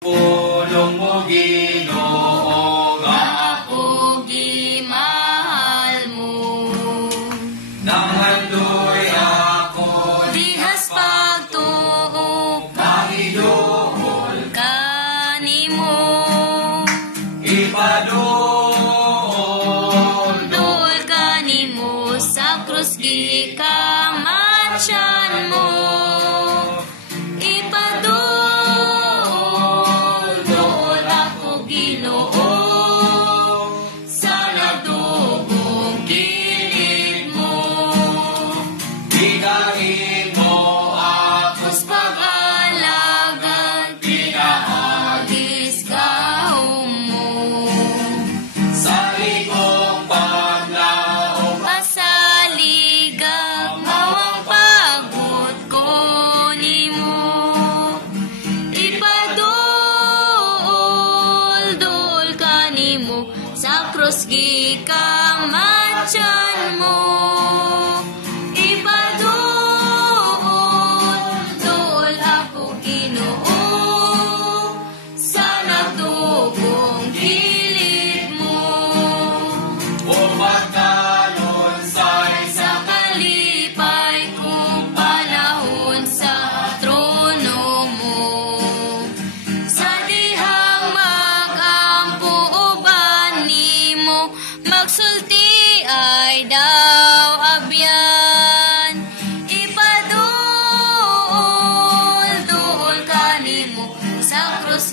Pulong mo, Ginoo, nga ako gimahal mo. nang handoy ako, Dihas pagtuo nahidool, kanimo. ipadool, Dol kanimo sa krus gikamatyan mo. Ipadol, dol ako Ginoo sa nagdugong kilid mo. bigahin mo ako, Kus pag-alagan, pinaagis kahom mo. sa likong paglaong, Pasaligag mawang pagod ko nimo. Ipadol kanimo sa krus gikamatyan mo. Ipadol ako Ginoo sa nagdugong kilid mo. o magkalunsay Sa kalipay kong panahon sa trono mo. Sa dihang magampo uban nimo, magsulti ay daw abyan. Ipadol kanimo sa krus